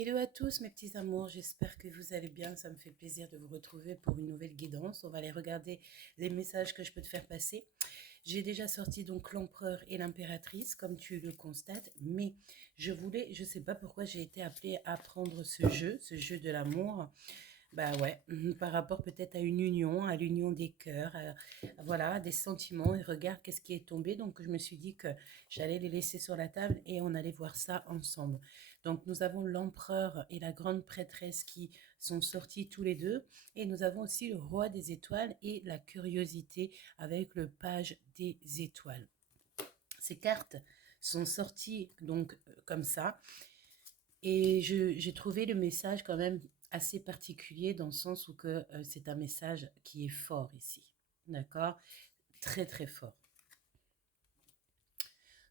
Hello à tous mes petits amours, j'espère que vous allez bien, ça me fait plaisir de vous retrouver pour une nouvelle guidance. On va aller regarder les messages que je peux te faire passer. J'ai déjà sorti donc l'empereur et l'impératrice, comme tu le constates, mais je sais pas pourquoi j'ai été appelée à prendre ce jeu de l'amour. Bah ouais, par rapport peut-être à une union, à l'union des cœurs, voilà, des sentiments. Et regarde qu'est-ce qui est tombé. Donc je me suis dit que j'allais les laisser sur la table et on allait voir ça ensemble. Donc nous avons l'empereur et la grande prêtresse qui sont sortis tous les deux. Et nous avons aussi le roi des étoiles et la curiosité avec le page des étoiles. Ces cartes sont sorties donc comme ça. Et j'ai trouvé le message quand même assez particulier dans le sens où que c'est un message qui est fort ici. D'accord? Très très fort.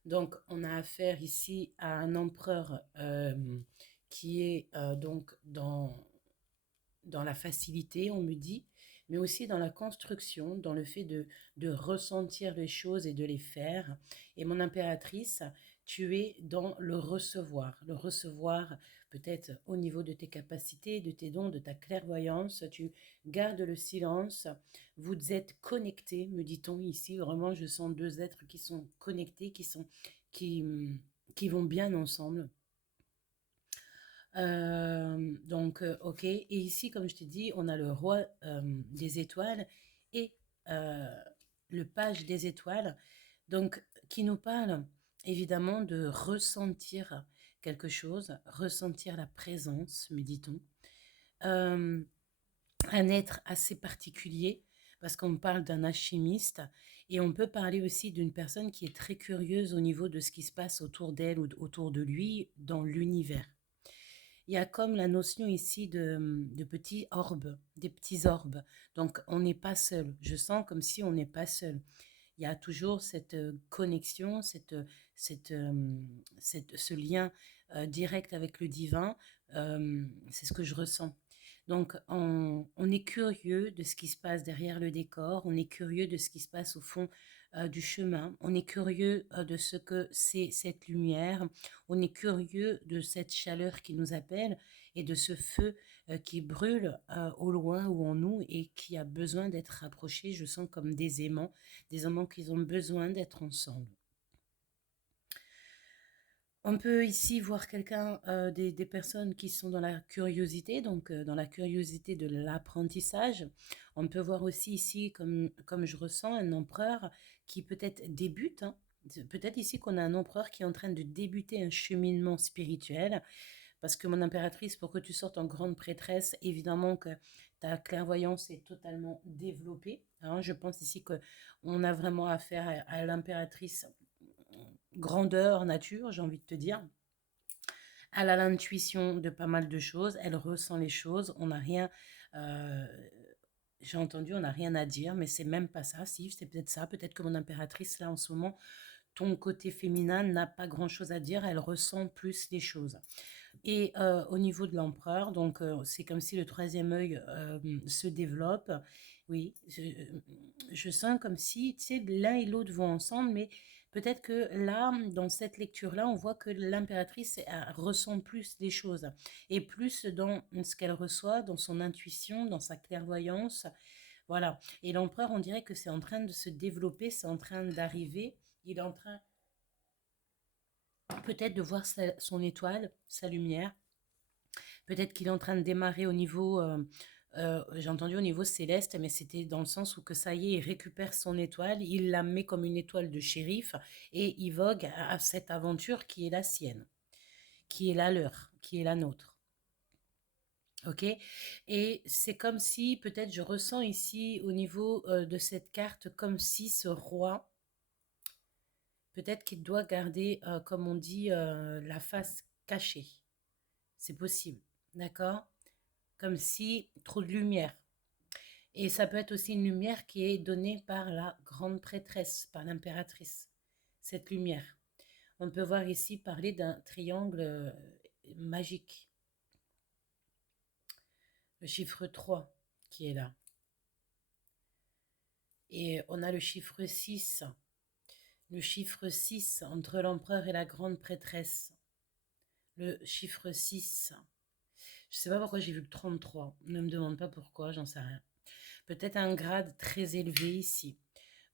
Donc on a affaire ici à un empereur qui est donc dans la facilité, on me dit, mais aussi dans la construction, dans le fait de ressentir les choses et de les faire. Et mon impératrice, tu es dans le recevoir peut-être au niveau de tes capacités, de tes dons, de ta clairvoyance. Tu gardes le silence. Vous êtes connectés, me dit-on ici. Vraiment, je sens deux êtres qui sont connectés, qui, qui vont bien ensemble. Ok. Et ici, comme je t'ai dit, on a le roi des étoiles et euh, le page des étoiles, donc qui nous parle évidemment de ressentir quelque chose, ressentir la présence, me dit-on. Euh, un être assez particulier, parce qu'on parle d'un alchimiste, et on peut parler aussi d'une personne qui est très curieuse au niveau de ce qui se passe autour d'elle ou autour de lui dans l'univers. Il y a comme la notion ici de petits orbes, des petits orbes. Donc, on n'est pas seul. Je sens comme si on n'est pas seul. Il y a toujours cette connexion, ce lien direct avec le divin. C'est ce que je ressens. Donc, on est curieux de ce qui se passe derrière le décor, on est curieux de ce qui se passe au fond du chemin, on est curieux de ce que c'est cette lumière, on est curieux de cette chaleur qui nous appelle et de ce feu qui brûle au loin ou en nous et qui a besoin d'être rapproché. Je sens comme des amants qui ont besoin d'être ensemble. On peut ici voir quelqu'un, des personnes qui sont dans la curiosité, donc dans la curiosité de l'apprentissage. On peut voir aussi ici, comme je ressens, un empereur qui peut-être débute. Hein. Peut-être ici qu'on a un empereur qui est en train de débuter un cheminement spirituel. Parce que mon impératrice, pour que tu sortes en grande prêtresse, évidemment que ta clairvoyance est totalement développée. Hein. Je pense ici qu'on a vraiment affaire à l'impératrice grandeur nature, j'ai envie de te dire. Elle a l'intuition de pas mal de choses, elle ressent les choses, on n'a rien, euh, j'ai entendu, on n'a rien à dire, mais c'est même pas ça, si, c'est peut-être ça, peut-être que mon impératrice, là, en ce moment, ton côté féminin n'a pas grand-chose à dire, elle ressent plus les choses. Et au niveau de l'empereur, donc c'est comme si le troisième œil se développe. Oui, je sens comme si, tu sais, l'un et l'autre vont ensemble, mais peut-être que là, dans cette lecture-là, on voit que l'impératrice ressent plus des choses, et plus dans ce qu'elle reçoit, dans son intuition, dans sa clairvoyance. Voilà. Et l'empereur, on dirait que c'est en train de se développer, c'est en train d'arriver. Il est en train peut-être de voir son étoile, sa lumière. Peut-être qu'il est en train de démarrer au niveau, j'ai entendu au niveau céleste, mais c'était dans le sens où que ça y est, il récupère son étoile, il la met comme une étoile de shérif et il vogue à cette aventure qui est la sienne, qui est la leur, qui est la nôtre. Ok. Et c'est comme si, peut-être, je ressens ici au niveau de cette carte, comme si ce roi, peut-être qu'il doit garder, comme on dit, la face cachée. C'est possible. D'accord? Comme si trop de lumière. Et ça peut être aussi une lumière qui est donnée par la grande prêtresse, par l'impératrice. Cette lumière. On peut voir ici parler d'un triangle magique. Le chiffre 3 qui est là. Et on a le chiffre 6. Le chiffre 6 entre l'empereur et la grande prêtresse. Le chiffre 6. Je sais pas pourquoi j'ai vu le 33. Ne me demande pas pourquoi, j'en sais rien. Peut-être un grade très élevé ici.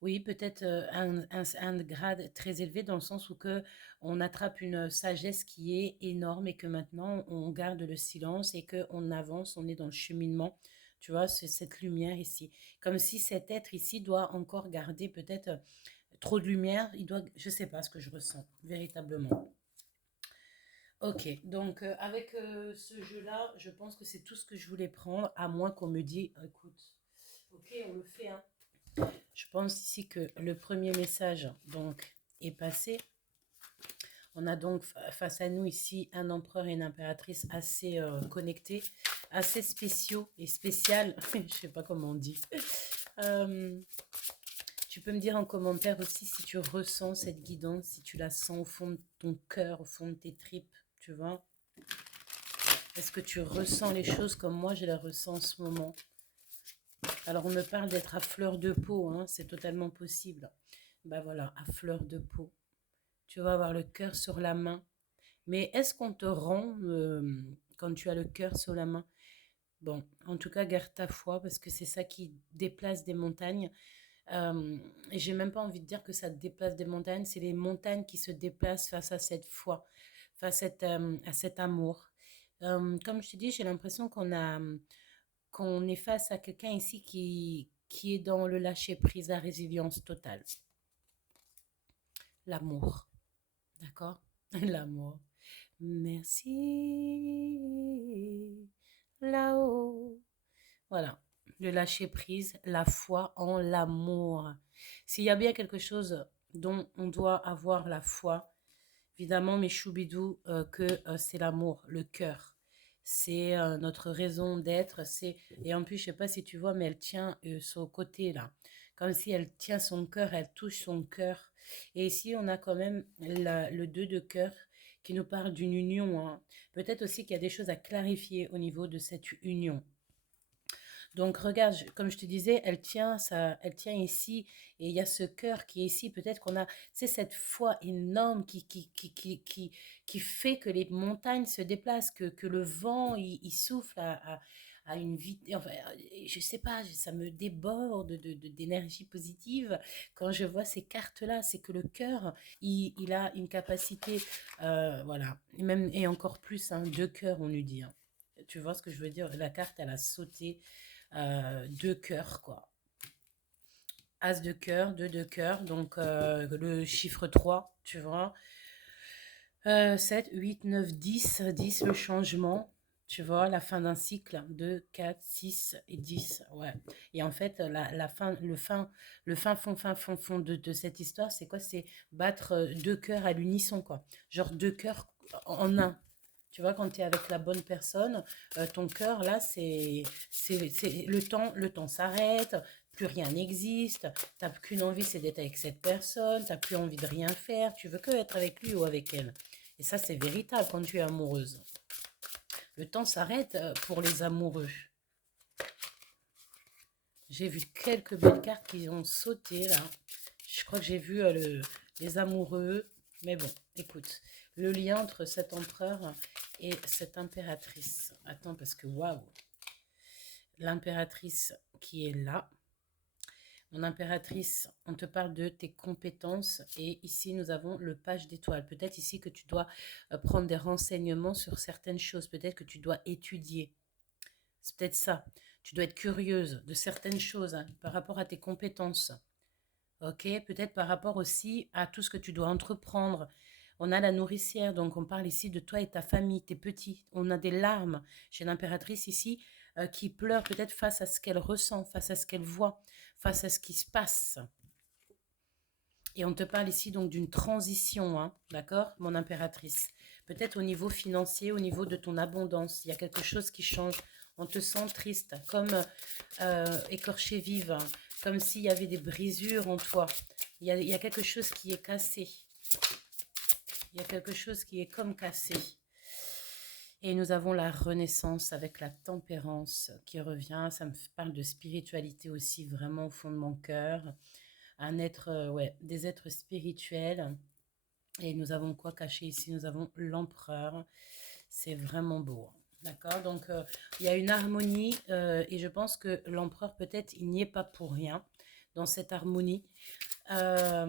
Oui, peut-être un grade très élevé dans le sens où que on attrape une sagesse qui est énorme et que maintenant on garde le silence et que on avance, on est dans le cheminement. Tu vois, c'est cette lumière ici. Comme si cet être ici doit encore garder peut-être trop de lumière. Il doit, je sais pas ce que je ressens véritablement. Ok, donc avec ce jeu-là, je pense que c'est tout ce que je voulais prendre, à moins qu'on me dise, écoute, ok, on le fait, hein. Je pense ici que le premier message donc est passé. On a donc face à nous ici un empereur et une impératrice assez connectés, assez spéciaux et spécial. Je sais pas comment on dit. Euh, Tu peux me dire en commentaire aussi si tu ressens cette guidance, si tu la sens au fond de ton cœur, au fond de tes tripes, tu vois. Est-ce que tu ressens les choses comme moi je les ressens en ce moment? Alors on me parle d'être à fleur de peau, hein, c'est totalement possible. Ben voilà, à fleur de peau. Tu vas avoir le cœur sur la main. Mais est-ce qu'on te rend quand tu as le cœur sur la main? Bon, en tout cas, garde ta foi parce que c'est ça qui déplace des montagnes. Et j'ai même pas envie de dire que ça déplace des montagnes, c'est les montagnes qui se déplacent face à cette foi, face à cet amour. Comme je te dis, j'ai l'impression qu'on est face à quelqu'un ici qui est dans le lâcher-prise, la résilience totale. L'amour, d'accord? L'amour. Merci là-haut. Voilà, le lâcher prise, la foi en l'amour. S'il y a bien quelque chose dont on doit avoir la foi, évidemment, mes choubidous, que c'est l'amour, le cœur. C'est notre raison d'être. Et en plus, je sais pas si tu vois, mais elle tient son côté là. Comme si elle tient son cœur, elle touche son cœur. Et ici, on a quand même le 2 de cœur qui nous parle d'une union, hein. Peut-être aussi qu'il y a des choses à clarifier au niveau de cette union. Donc regarde, comme je te disais, elle tient ici et il y a ce cœur qui est ici. Peut-être qu'on a, c'est cette foi énorme qui fait que les montagnes se déplacent, que le vent il souffle à une vitesse. Enfin, je sais pas, ça me déborde d'énergie positive quand je vois ces cartes-là. C'est que le cœur, il a une capacité, voilà, et encore plus, hein, deux cœurs, on lui dit, hein. Tu vois ce que je veux dire? La carte, elle a sauté deux cœurs, quoi. As de cœur, deux de cœur, donc le chiffre 3 tu vois. 7, 8, 9, 10 10 le changement, tu vois, la fin d'un cycle, 2 4 6 et 10 ouais. Et en fait, la fin, fin fond de cette histoire, c'est quoi? C'est battre deux cœurs à l'unisson, quoi. Genre deux cœurs en un. Tu vois, quand tu es avec la bonne personne, ton cœur, là, le temps s'arrête, plus rien n'existe, t'as qu'une envie, c'est d'être avec cette personne, t'as plus envie de rien faire, tu veux que être avec lui ou avec elle. Et ça, c'est véritable quand tu es amoureuse. Le temps s'arrête pour les amoureux. J'ai vu quelques belles cartes qui ont sauté là. Je crois que j'ai vu les amoureux. Mais bon, écoute, le lien entre cet empereur et cette impératrice. Attends, parce que waouh, l'impératrice qui est là. Mon impératrice, on te parle de tes compétences et ici nous avons le page d'étoiles. Peut-être ici que tu dois prendre des renseignements sur certaines choses. Peut-être que tu dois étudier. C'est peut-être ça. Tu dois être curieuse de certaines choses, hein, par rapport à tes compétences. Ok, peut-être par rapport aussi à tout ce que tu dois entreprendre. On a la nourricière, donc on parle ici de toi et ta famille, tes petits. On a des larmes chez l'impératrice ici qui pleure peut-être face à ce qu'elle ressent, face à ce qu'elle voit, face à ce qui se passe. Et on te parle ici donc d'une transition, hein, d'accord, mon impératrice. Peut-être au niveau financier, au niveau de ton abondance, il y a quelque chose qui change. On te sent triste, comme écorché vive, hein, comme s'il y avait des brisures en toi. Il y a quelque chose qui est cassé. Il y a quelque chose qui est comme cassé. Et nous avons la renaissance avec la tempérance qui revient. Ça me parle de spiritualité aussi, vraiment au fond de mon cœur. Un être, ouais, des êtres spirituels. Et nous avons quoi caché ici? Nous avons l'empereur. C'est vraiment beau, hein. D'accord? Donc, il y a une harmonie et je pense que l'empereur, peut-être, il n'y est pas pour rien dans cette harmonie. Euh,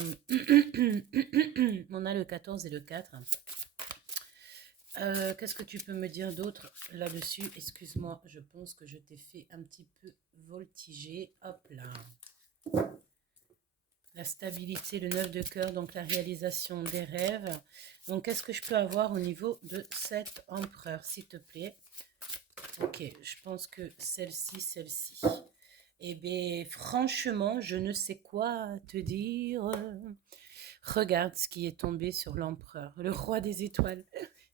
on a le 14 et le 4. Qu'est-ce que tu peux me dire d'autre là-dessus? Excuse-moi, je pense que je t'ai fait un petit peu voltiger. Hop là. La stabilité, le 9 de cœur, donc la réalisation des rêves. Donc, qu'est-ce que je peux avoir au niveau de cet empereur, s'il te plaît? Ok, je pense que celle-ci. Eh bien, franchement, je ne sais quoi te dire. Regarde ce qui est tombé sur l'empereur, le roi des étoiles.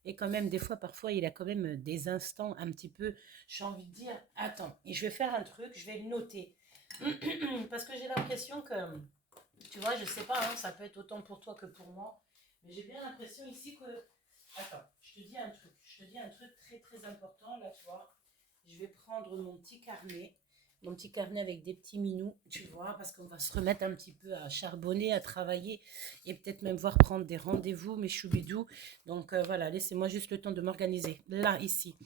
Et quand même, des fois, parfois, il a quand même des instants un petit peu, j'ai envie de dire, attends, et je vais faire un truc, je vais le noter. Parce que j'ai l'impression que, tu vois, je sais pas, hein, ça peut être autant pour toi que pour moi, mais j'ai bien l'impression ici que, attends, je te dis un truc très très important, là, tu vois. Je vais prendre mon petit carnet avec des petits minous, tu vois, parce qu'on va se remettre un petit peu à charbonner, à travailler et peut-être même voir prendre des rendez-vous, mes choubidous. Donc voilà, laissez-moi juste le temps de m'organiser. Là, ici,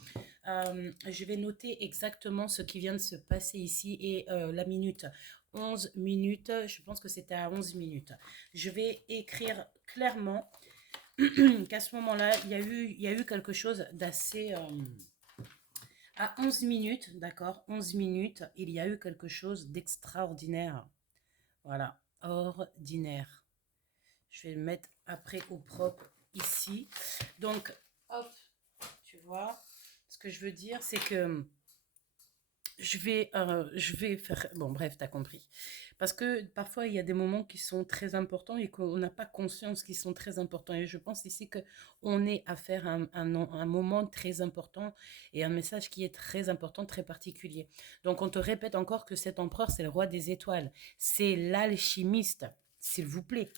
je vais noter exactement ce qui vient de se passer ici et la minute. 11 minutes, je pense que c'était à 11 minutes. Je vais écrire clairement qu'à ce moment-là, il y a eu quelque chose d'assez... à 11 minutes, d'accord, 11 minutes, il y a eu quelque chose d'extraordinaire. Voilà, ordinaire. Je vais le mettre après au propre ici. Donc, hop, tu vois, ce que je veux dire, c'est que je vais faire... Bon, bref, t'as compris. Parce que parfois, il y a des moments qui sont très importants et qu'on n'a pas conscience qu'ils sont très importants. Et je pense ici qu'on est à faire un moment très important et un message qui est très important, très particulier. Donc, on te répète encore que cet empereur, c'est le roi des étoiles. C'est l'alchimiste, s'il vous plaît.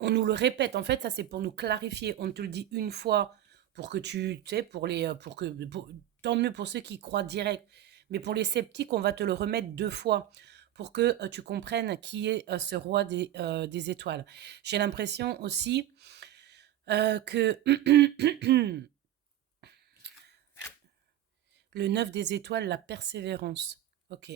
On nous le répète. En fait, ça, c'est pour nous clarifier. On te le dit une fois pour que tu sais, tant mieux pour ceux qui croient direct. Mais pour les sceptiques, on va te le remettre deux fois pour que tu comprennes qui est ce roi des étoiles. J'ai l'impression aussi que le 9 des étoiles, la persévérance. Ok.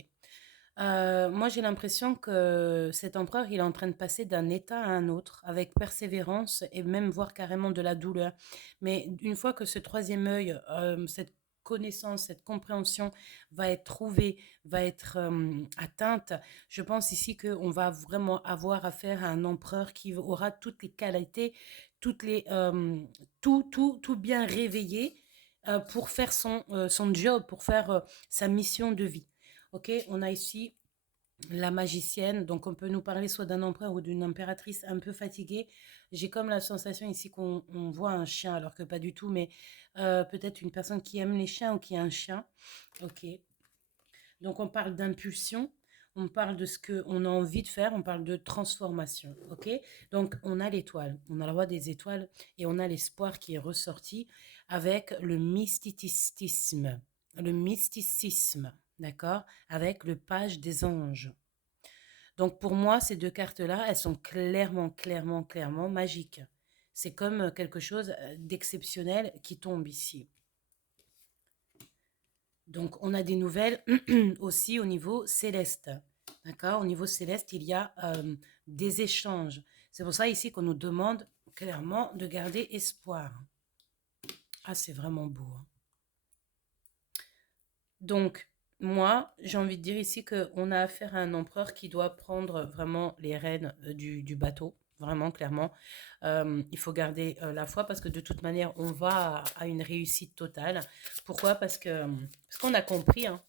Moi, j'ai l'impression que cet empereur, il est en train de passer d'un état à un autre avec persévérance et même voir carrément de la douleur. Mais une fois que ce troisième œil, cette connaissance, cette compréhension va être trouvée, va être atteinte, je pense ici qu'on va vraiment avoir affaire à un empereur qui aura toutes les qualités, toutes les, tout bien réveillé pour faire son job, pour faire sa mission de vie. Ok, on a ici la magicienne, donc on peut nous parler soit d'un empereur ou d'une impératrice un peu fatiguée. J'ai comme la sensation ici qu'on voit un chien, alors que pas du tout, mais peut-être une personne qui aime les chiens ou qui a un chien. Ok, donc on parle d'impulsion, on parle de ce qu'on a envie de faire, on parle de transformation. Ok, donc on a l'étoile, on a le roi des étoiles et on a l'espoir qui est ressorti avec le mysticisme. Le mysticisme, d'accord, avec le page des anges. Donc pour moi, ces deux cartes-là, elles sont clairement magiques. C'est comme quelque chose d'exceptionnel qui tombe ici. Donc on a des nouvelles aussi au niveau céleste. D'accord? Au niveau céleste, il y a des échanges. C'est pour ça ici qu'on nous demande clairement de garder espoir. Ah, c'est vraiment beau, hein. Donc, moi, j'ai envie de dire ici qu'on a affaire à un empereur qui doit prendre vraiment les rênes du bateau, vraiment clairement. Il faut garder la foi parce que de toute manière, on va à une réussite totale. Pourquoi? Parce qu'on a compris, hein,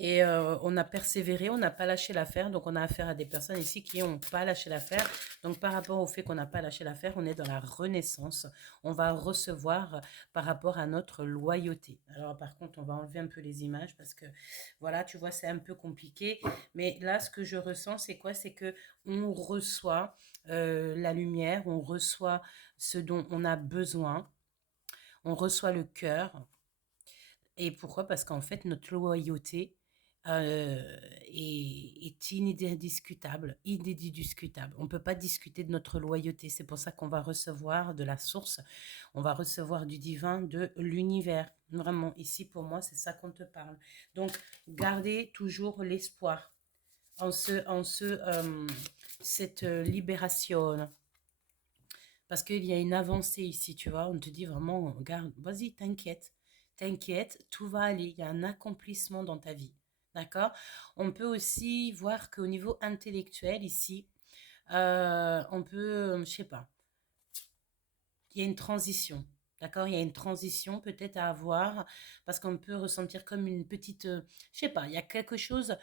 et on a persévéré, on n'a pas lâché l'affaire. Donc, on a affaire à des personnes ici qui n'ont pas lâché l'affaire. Donc, par rapport au fait qu'on n'a pas lâché l'affaire, on est dans la renaissance. On va recevoir par rapport à notre loyauté. Alors, par contre, on va enlever un peu les images parce que, voilà, tu vois, c'est un peu compliqué. Mais là, ce que je ressens, c'est quoi? C'est que on reçoit la lumière, on reçoit ce dont on a besoin, on reçoit le cœur. Et pourquoi? Parce qu'en fait, notre loyauté est indiscutable, indiscutable. On ne peut pas discuter de notre loyauté. C'est pour ça qu'on va recevoir de la source, on va recevoir du divin, de l'univers. Vraiment, ici pour moi, c'est ça qu'on te parle. Donc, gardez toujours l'espoir en cette libération. Parce qu'il y a une avancée ici, tu vois. On te dit vraiment, regarde, vas-y, t'inquiète. T'inquiète, tout va aller. Il y a un accomplissement dans ta vie. D'accord? On peut aussi voir qu'au niveau intellectuel, ici, on peut, je sais pas, il y a une transition. D'accord? Il y a une transition peut-être à avoir parce qu'on peut ressentir comme une petite, je sais pas, il y a quelque chose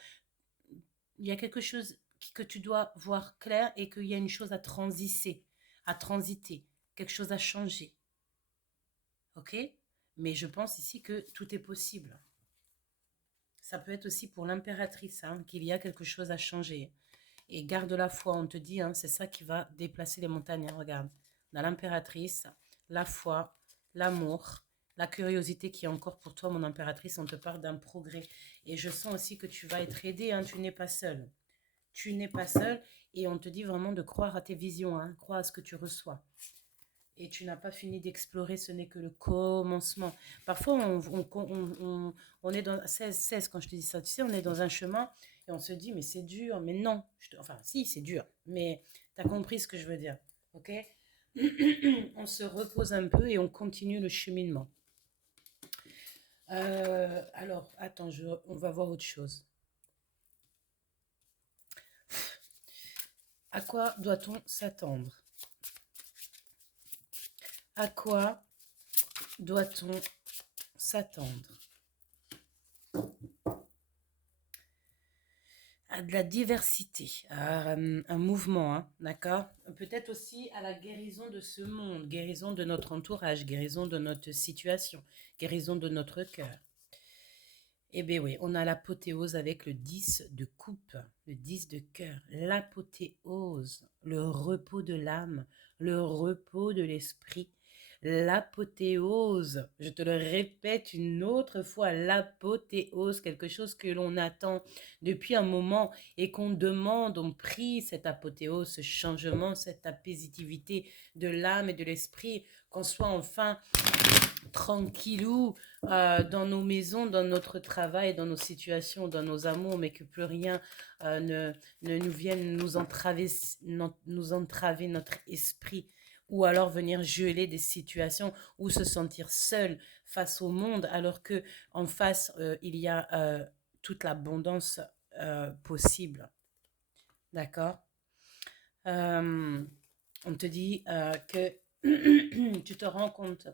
que tu dois voir clair et qu'il y a une chose à transiter, quelque chose à changer. Ok? Mais je pense ici que tout est possible. Ça peut être aussi pour l'impératrice, hein, qu'il y a quelque chose à changer. Et garde la foi, on te dit, hein, c'est ça qui va déplacer les montagnes. Hein, regarde, on a l'impératrice, la foi, l'amour, la curiosité qui est encore pour toi, mon impératrice. On te parle d'un progrès. Et je sens aussi que tu vas être aidée, hein, tu n'es pas seule. Tu n'es pas seule et on te dit vraiment de croire à tes visions, hein, croire à ce que tu reçois. Et tu n'as pas fini d'explorer, ce n'est que le commencement. Parfois, on est dans 16 quand je te dis ça, tu sais, on est dans un chemin et on se dit, mais c'est dur, mais non. Enfin, si, c'est dur, mais tu as compris ce que je veux dire, ok? On se repose un peu et on continue le cheminement. Alors, attends, on va voir autre chose. À quoi doit-on s'attendre? À quoi doit-on s'attendre? À de la diversité, à un mouvement, hein, d'accord? Peut-être aussi à la guérison de ce monde, guérison de notre entourage, guérison de notre situation, guérison de notre cœur. Eh bien oui, on a l'apothéose avec le 10 de coupe, le 10 de cœur, l'apothéose, le repos de l'âme, le repos de l'esprit, l'apothéose, je te le répète une autre fois, l'apothéose, quelque chose que l'on attend depuis un moment et qu'on demande, on prie cette apothéose, ce changement, cette apaisivité de l'âme et de l'esprit, qu'on soit enfin tranquillou dans nos maisons, dans notre travail, dans nos situations, dans nos amours, mais que plus rien ne nous vienne nous entraver notre esprit ou alors venir geler des situations ou se sentir seul face au monde alors que en face il y a toute l'abondance possible. D'accord? On te dit que tu te rends compte.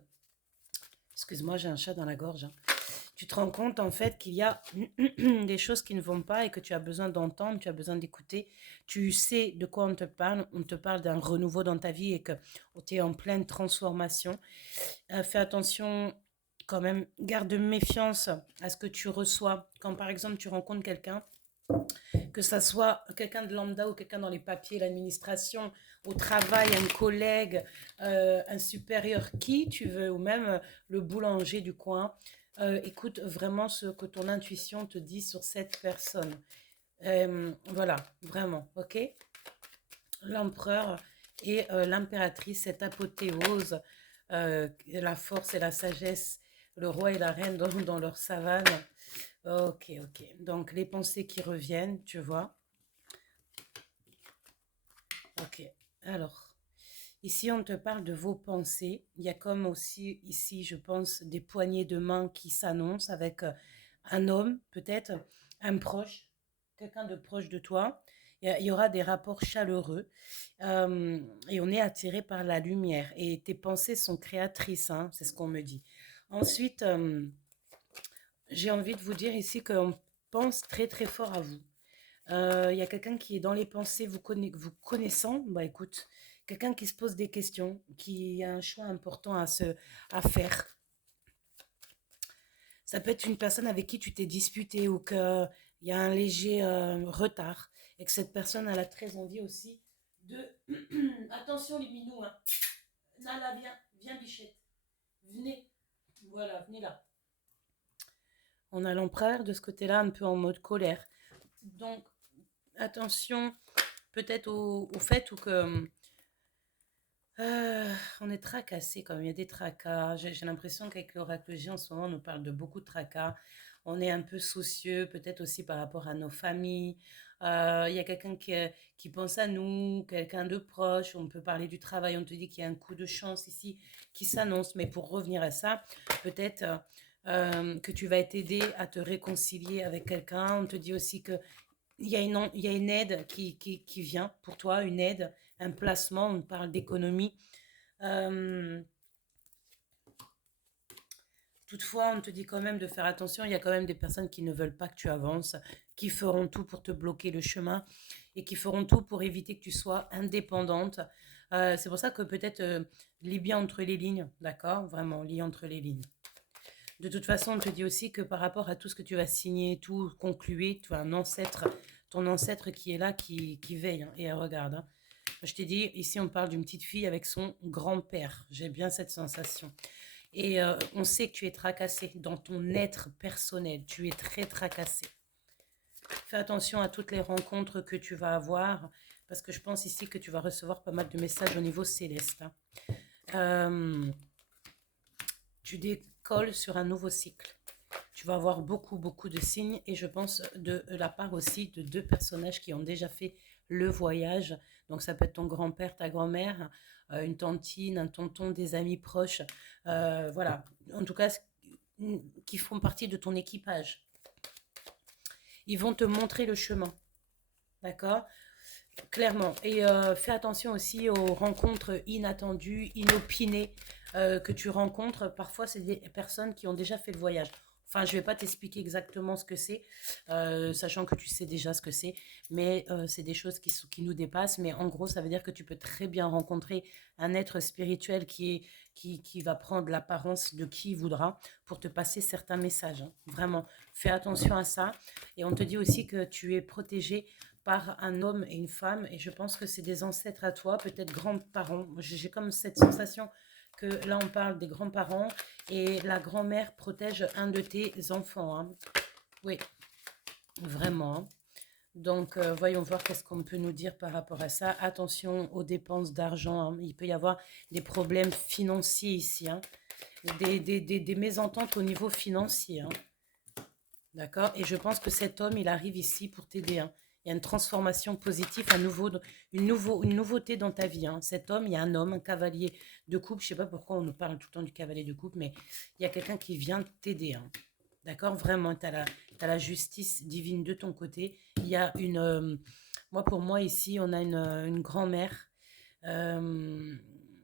Excuse-moi, j'ai un chat dans la gorge. Hein. Tu te rends compte en fait qu'il y a des choses qui ne vont pas et que tu as besoin d'entendre, tu as besoin d'écouter. Tu sais de quoi on te parle d'un renouveau dans ta vie et que tu es en pleine transformation. Fais attention quand même, garde méfiance à ce que tu reçois. Quand par exemple tu rencontres quelqu'un, que ça soit quelqu'un de lambda ou quelqu'un dans les papiers, l'administration, au travail, un collègue, un supérieur, qui tu veux, ou même le boulanger du coin. Écoute vraiment ce que ton intuition te dit sur cette personne. Voilà, vraiment, ok? L'empereur et l'impératrice, cette apothéose, la force et la sagesse, le roi et la reine dans leur savane. Ok, ok. Donc les pensées qui reviennent, tu vois. Ok. Alors, ici on te parle de vos pensées. Il y a comme aussi ici, je pense, des poignées de main qui s'annoncent avec un homme, peut-être, un proche, quelqu'un de proche de toi. Il y aura des rapports chaleureux et on est attiré par la lumière. Et tes pensées sont créatrices, hein, c'est ce qu'on me dit. Ensuite, j'ai envie de vous dire ici qu'on pense très très fort à vous. Il y a quelqu'un qui est dans les pensées, vous connaissant, bah écoute, quelqu'un qui se pose des questions, qui a un choix important à faire. Ça peut être une personne avec qui tu t'es disputé ou qu'il y a un léger retard et que cette personne elle a très envie aussi de... Attention les minous, hein. Nala, viens, viens Bichette. Venez. Voilà, venez là. On a l'empereur de ce côté-là, un peu en mode colère. Donc, attention peut-être au fait où que on est tracassé quand même, il y a des tracas. J'ai l'impression qu'avec l'oracle J en ce moment, on nous parle de beaucoup de tracas. On est un peu soucieux, peut-être aussi par rapport à nos familles. Il y a quelqu'un qui pense à nous, quelqu'un de proche. On peut parler du travail, on te dit qu'il y a un coup de chance ici qui s'annonce. Mais pour revenir à ça, peut-être que tu vas être aidé à te réconcilier avec quelqu'un. On te dit aussi que il y a une aide qui vient pour toi, une aide, un placement, on parle d'économie. Euh, Toutefois, on te dit quand même de faire attention, il y a quand même des personnes qui ne veulent pas que tu avances, qui feront tout pour te bloquer le chemin et qui feront tout pour éviter que tu sois indépendante. C'est pour ça que peut-être lis bien entre les lignes, d'accord? Vraiment, lis entre les lignes. De toute façon, on te dit aussi que par rapport à tout ce que tu vas signer, tout concluer, tu as un ancêtre, ton ancêtre qui est là, qui veille hein, et elle regarde. Hein. Je t'ai dit, ici on parle d'une petite fille avec son grand-père. J'ai bien cette sensation. Et on sait que tu es tracassé dans ton être personnel. Tu es très tracassé. Fais attention à toutes les rencontres que tu vas avoir, parce que je pense ici que tu vas recevoir pas mal de messages au niveau céleste. Hein. Euh, Tu décolles sur un nouveau cycle. Tu vas avoir beaucoup, beaucoup de signes et je pense de la part aussi de deux personnages qui ont déjà fait le voyage. Donc ça peut être ton grand-père, ta grand-mère, une tantine, un tonton, des amis proches. Voilà, en tout cas, qui font partie de ton équipage. Ils vont te montrer le chemin, d'accord? Clairement. Et fais attention aussi aux rencontres inattendues, inopinées que tu rencontres. Parfois, c'est des personnes qui ont déjà fait le voyage. Enfin, je ne vais pas t'expliquer exactement ce que c'est, sachant que tu sais déjà ce que c'est, mais c'est des choses qui nous dépassent. Mais en gros, ça veut dire que tu peux très bien rencontrer un être spirituel qui va prendre l'apparence de qui il voudra pour te passer certains messages. Hein. Vraiment, fais attention à ça. Et on te dit aussi que tu es protégé par un homme et une femme, et je pense que c'est des ancêtres à toi, peut-être grands-parents. J'ai comme cette sensation que là on parle des grands-parents et la grand-mère protège un de tes enfants. Hein. Oui, vraiment. Hein. Donc, voyons voir qu'est-ce qu'on peut nous dire par rapport à ça. Attention aux dépenses d'argent. Hein. Il peut y avoir des problèmes financiers ici. Hein. Des mésententes au niveau financier. Hein. D'accord? Et je pense que cet homme, il arrive ici pour t'aider. Hein. Il y a une transformation positive, une nouveauté dans ta vie. Hein. Cet homme, il y a un homme, un cavalier de coupe. Je ne sais pas pourquoi on nous parle tout le temps du cavalier de coupe, mais il y a quelqu'un qui vient t'aider. Hein. D'accord? Vraiment, tu as la justice divine de ton côté. Il y a moi, pour moi, ici, on a une grand-mère euh,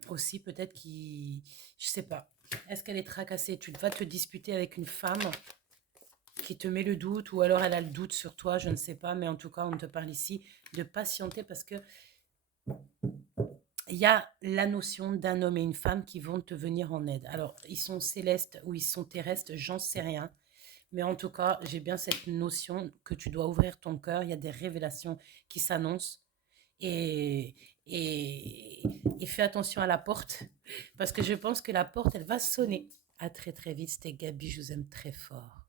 aussi, peut-être qui. Je ne sais pas. Est-ce qu'elle est tracassée? Tu vas te disputer avec une femme qui te met le doute, ou alors elle a le doute sur toi, je ne sais pas, mais en tout cas, on te parle ici de patienter parce que il y a la notion d'un homme et une femme qui vont te venir en aide. Alors, ils sont célestes ou ils sont terrestres, j'en sais rien. Mais en tout cas, j'ai bien cette notion que tu dois ouvrir ton cœur. Il y a des révélations qui s'annoncent. Et, et, et fais attention à la porte. Parce que je pense que la porte, elle va sonner. À très très vite. C'était Gabi, je vous aime très fort.